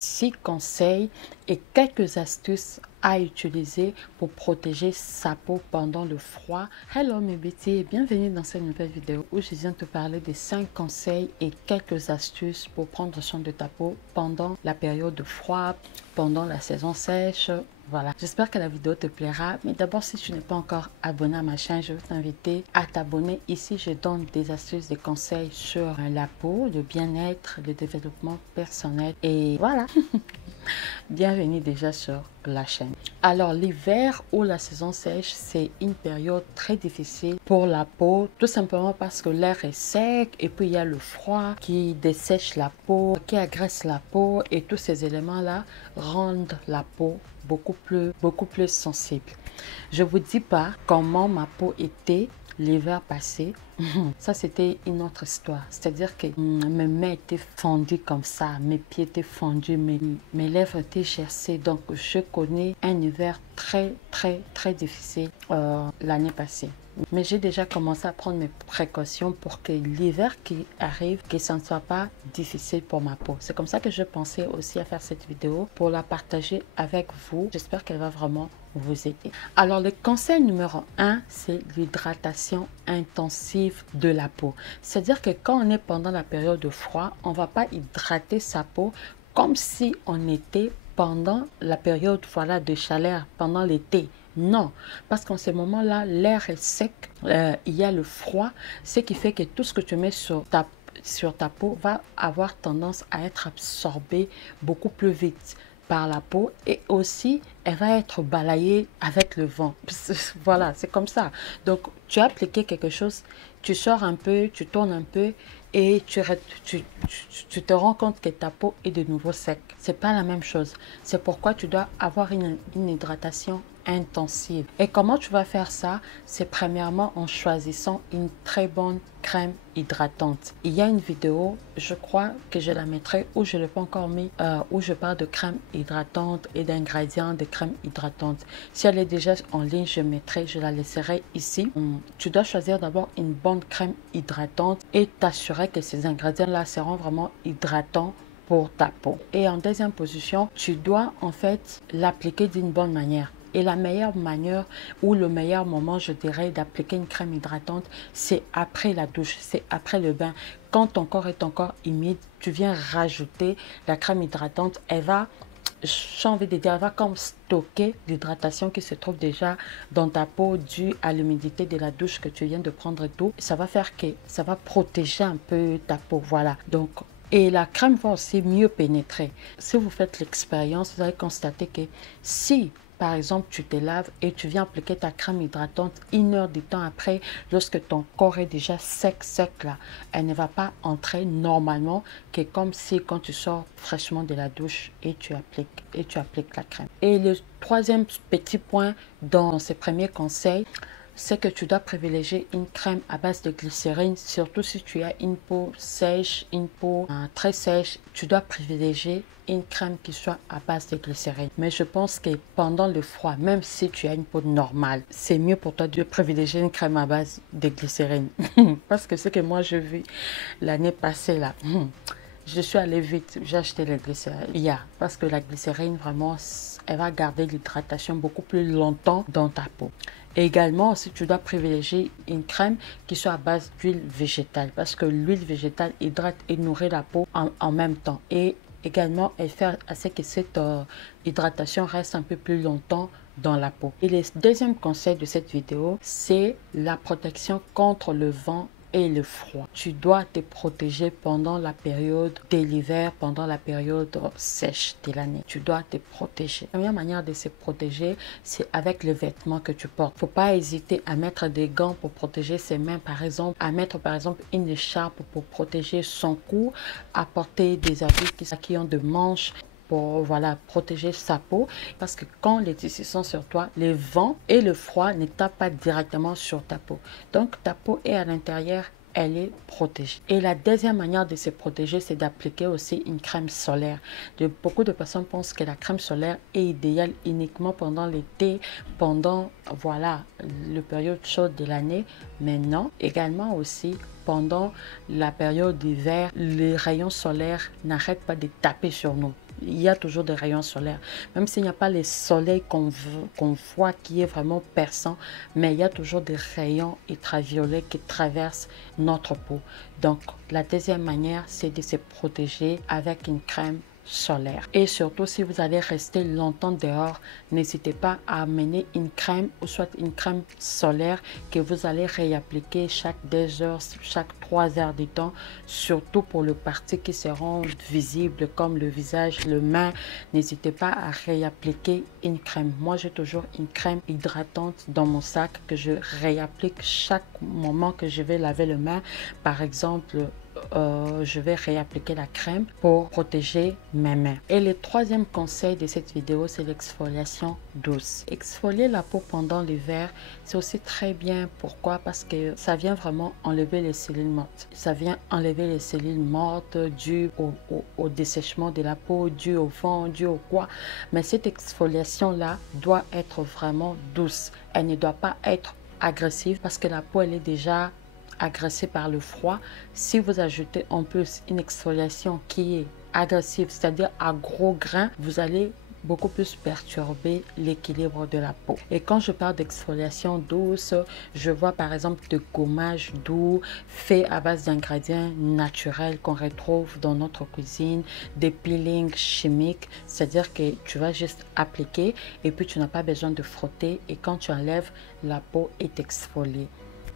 6 conseils et quelques astuces à utiliser pour protéger sa peau pendant le froid. Hello mes beautés, bienvenue dans cette nouvelle vidéo où je viens te parler des 5 conseils et quelques astuces pour prendre soin de ta peau pendant la période de froid, pendant la saison sèche. Voilà, j'espère que la vidéo te plaira, mais d'abord si tu n'es pas encore abonné à ma chaîne, je veux t'inviter à t'abonner. Ici, je donne des astuces, des conseils sur la peau, le bien-être, le développement personnel et voilà. Bienvenue déjà sur la chaîne. Alors l'hiver ou la saison sèche, c'est une période très difficile pour la peau, tout simplement parce que l'air est sec et puis il y a le froid qui dessèche la peau, qui agresse la peau et tous ces éléments-là rendent la peau beaucoup plus sensible. Je vous dis pas comment ma peau était l'hiver passé. Ça, c'était une autre histoire. C'est-à-dire que mes mains étaient fendues comme ça, mes pieds étaient fendus, mes lèvres étaient gercées. Donc, je connais un hiver très difficile l'année passée. Mais j'ai déjà commencé à prendre mes précautions pour que l'hiver qui arrive, que ça ne soit pas difficile pour ma peau. C'est comme ça que je pensais aussi à faire cette vidéo pour la partager avec vous. J'espère qu'elle va vraiment vous aider. Alors le conseil numéro 1, c'est l'hydratation intensive de la peau. C'est-à-dire que quand on est pendant la période de froid, on ne va pas hydrater sa peau comme si on était pendant la période de chaleur, pendant l'été. Non, parce qu'en ce moment-là, l'air est sec, il y a le froid, ce qui fait que tout ce que tu mets sur ta peau va avoir tendance à être absorbé beaucoup plus vite par la peau et aussi elle va être balayée avec le vent. Voilà, c'est comme ça. Donc tu as appliqué quelque chose, tu sors un peu, tu tournes un peu et tu te rends compte que ta peau est de nouveau sec. C'est pas la même chose. C'est pourquoi tu dois avoir une hydratation intensive. Et comment tu vas faire ça? C'est premièrement en choisissant une très bonne crème hydratante. Il y a une vidéo, je crois que je la mettrai où je ne l'ai pas encore mis, où je parle de crème hydratante et d'ingrédients de crème hydratante. Si elle est déjà en ligne, je la laisserai ici. Tu dois choisir d'abord une bonne crème hydratante et t'assurer que ces ingrédients-là seront vraiment hydratants pour ta peau. Et en deuxième position, tu dois en fait l'appliquer d'une bonne manière. Et la meilleure manière ou le meilleur moment, je dirais, d'appliquer une crème hydratante, c'est après la douche, c'est après le bain. Quand ton corps est encore humide, tu viens rajouter la crème hydratante. Elle va, j'ai envie de dire, elle va comme stocker l'hydratation qui se trouve déjà dans ta peau due à l'humidité de la douche que tu viens de prendre et tout. Ça va faire que ça va protéger un peu ta peau. Voilà. Donc, et la crème va aussi mieux pénétrer. Si vous faites l'expérience, vous allez constater que si par exemple, tu te laves et tu viens appliquer ta crème hydratante 1 heure du temps après, lorsque ton corps est déjà sec là, elle ne va pas entrer normalement que comme si quand tu sors fraîchement de la douche et tu appliques la crème. Et le troisième petit point dans ces premiers conseils, c'est que tu dois privilégier une crème à base de glycérine, surtout si tu as une peau sèche, une peau très sèche, tu dois privilégier une crème qui soit à base de glycérine. Mais je pense que pendant le froid, même si tu as une peau normale, c'est mieux pour toi de privilégier une crème à base de glycérine. Parce que ce que moi je vis l'année passée là, je suis allée vite, j'ai acheté la glycérine. Parce que la glycérine, vraiment, elle va garder l'hydratation beaucoup plus longtemps dans ta peau. Et également, si tu dois privilégier une crème qui soit à base d'huile végétale, parce que l'huile végétale hydrate et nourrit la peau en même temps. Et également, elle fait à ce que cette hydratation reste un peu plus longtemps dans la peau. Et le deuxième conseil de cette vidéo, c'est la protection contre le vent et le froid. Tu dois te protéger pendant la période de l'hiver, pendant la période sèche de l'année. Tu dois te protéger. La meilleure manière de se protéger, c'est avec les vêtements que tu portes. Faut pas hésiter à mettre des gants pour protéger ses mains, par exemple, à mettre par exemple une écharpe pour protéger son cou, à porter des habits qui ont de manches pour protéger sa peau, parce que quand les tissus sont sur toi, les vents et le froid ne tapent pas directement sur ta peau. Donc ta peau est à l'intérieur, elle est protégée. Et la deuxième manière de se protéger, c'est d'appliquer aussi une crème solaire. Beaucoup de personnes pensent que la crème solaire est idéale uniquement pendant l'été, pendant la période chaude de l'année, mais non, également aussi pendant la période d'hiver, les rayons solaires n'arrêtent pas de taper sur nous. il y a toujours des rayons solaires. Même s'il n'y a pas les soleils qu'on voit qui est vraiment perçant, mais il y a toujours des rayons ultraviolets qui traversent notre peau. Donc, la deuxième manière, c'est de se protéger avec une crème solaire. Et surtout, si vous allez rester longtemps dehors, n'hésitez pas à amener une crème ou soit une crème solaire que vous allez réappliquer chaque 2 heures, chaque 3 heures de temps, surtout pour les parties qui seront visibles comme le visage, le main. N'hésitez pas à réappliquer une crème. Moi, j'ai toujours une crème hydratante dans mon sac que je réapplique chaque moment que je vais laver les mains. Par exemple, je vais réappliquer la crème pour protéger mes mains. Et le troisième conseil de cette vidéo, c'est l'exfoliation douce. Exfolier la peau pendant l'hiver, c'est aussi très bien. Pourquoi? Parce que ça vient vraiment enlever les cellules mortes. Ça vient enlever les cellules mortes dues au dessèchement de la peau, dû au vent, dû au quoi. Mais cette exfoliation-là doit être vraiment douce. Elle ne doit pas être agressive parce que la peau, elle est déjà agressé par le froid. Si vous ajoutez en plus une exfoliation qui est agressive, c'est-à-dire à gros grains, vous allez beaucoup plus perturber l'équilibre de la peau. Et quand je parle d'exfoliation douce, je vois par exemple de gommage doux fait à base d'ingrédients naturels qu'on retrouve dans notre cuisine, des peelings chimiques, c'est-à-dire que tu vas juste appliquer et puis tu n'as pas besoin de frotter, et quand tu enlèves, la peau est exfoliée.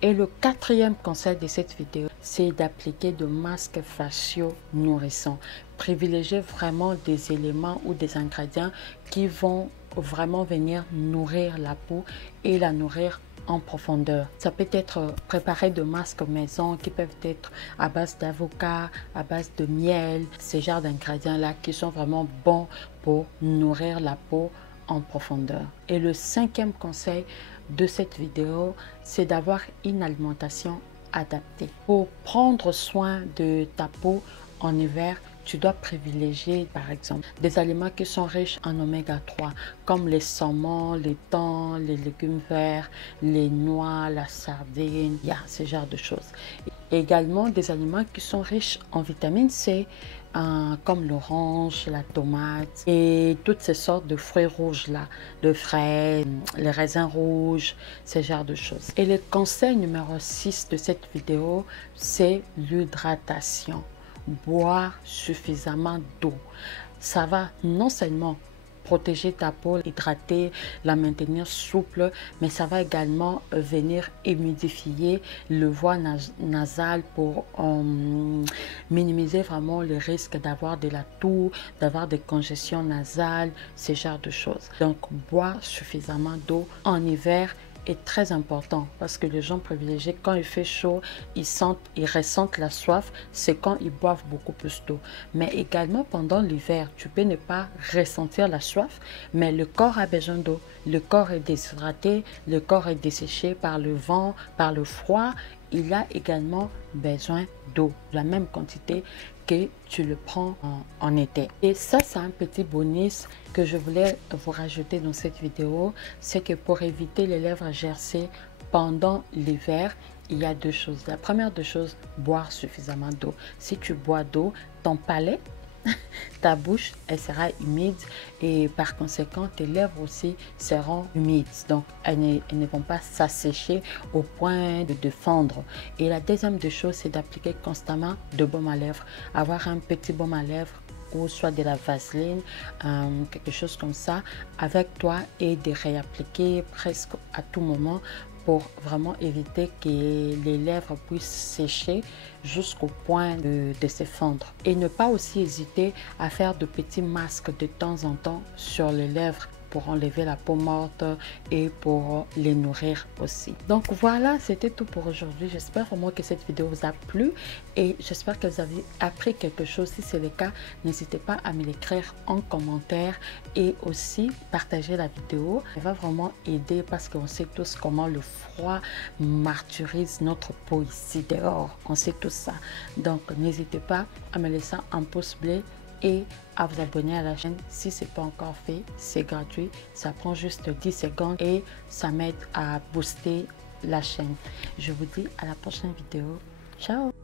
Et le quatrième conseil de cette vidéo, c'est d'appliquer des masques faciaux nourrissants. Privilégiez vraiment des éléments ou des ingrédients qui vont vraiment venir nourrir la peau et la nourrir en profondeur. Ça peut être préparé de masques maison qui peuvent être à base d'avocat, à base de miel, ces genres d'ingrédients-là qui sont vraiment bons pour nourrir la peau en profondeur. Et le cinquième conseil de cette vidéo, c'est d'avoir une alimentation adaptée. Pour prendre soin de ta peau en hiver, tu dois privilégier par exemple des aliments qui sont riches en oméga 3 comme les saumons, les thons, les légumes verts, les noix, la sardine, il y a ce genre de choses. Et également des aliments qui sont riches en vitamine C, comme l'orange, la tomate et toutes ces sortes de fruits rouges là, de fraises, les raisins rouges, ce genre de choses. Et le conseil numéro 6 de cette vidéo, c'est l'hydratation. Boire suffisamment d'eau. Ça va non seulement protéger ta peau, hydrater, la maintenir souple, mais ça va également venir humidifier le voie nasale pour minimiser vraiment le risque d'avoir de la toux, d'avoir des congestions nasales, ce genre de choses. Donc, boire suffisamment d'eau en hiver est très important parce que les gens privilégiés, quand il fait chaud, ils ressentent la soif, c'est quand ils boivent beaucoup plus d'eau. Mais également pendant l'hiver, tu peux ne pas ressentir la soif, mais le corps a besoin d'eau. Le corps est déshydraté, le corps est desséché par le vent, par le froid. Il a également besoin d'eau, la même quantité que tu le prends en été. Et ça, c'est un petit bonus que je voulais vous rajouter dans cette vidéo. C'est que pour éviter les lèvres gercées pendant l'hiver, il y a deux choses. La première des choses, boire suffisamment d'eau. Si tu bois d'eau, ton palais, ta bouche, elle sera humide et par conséquent, tes lèvres aussi seront humides. Donc, elles ne vont pas s'assécher au point de fondre. Et la deuxième des choses, c'est d'appliquer constamment de baume à lèvres. Avoir un petit baume à lèvres ou soit de la vaseline, quelque chose comme ça, avec toi et de réappliquer presque à tout moment pour vraiment éviter que les lèvres puissent sécher jusqu'au point de se fondre. Et ne pas aussi hésiter à faire de petits masques de temps en temps sur les lèvres pour enlever la peau morte et pour les nourrir aussi. Donc voilà, c'était tout pour aujourd'hui. J'espère vraiment que cette vidéo vous a plu et j'espère que vous avez appris quelque chose. Si c'est le cas, n'hésitez pas à me l'écrire en commentaire et aussi partager la vidéo. Elle va vraiment aider parce qu'on sait tous comment le froid martyrise notre peau ici dehors. On sait tout ça. Donc n'hésitez pas à me laisser un pouce bleu et à vous abonner à la chaîne si ce n'est pas encore fait. C'est gratuit, ça prend juste 10 secondes et ça m'aide à booster la chaîne. Je vous dis à la prochaine vidéo. Ciao!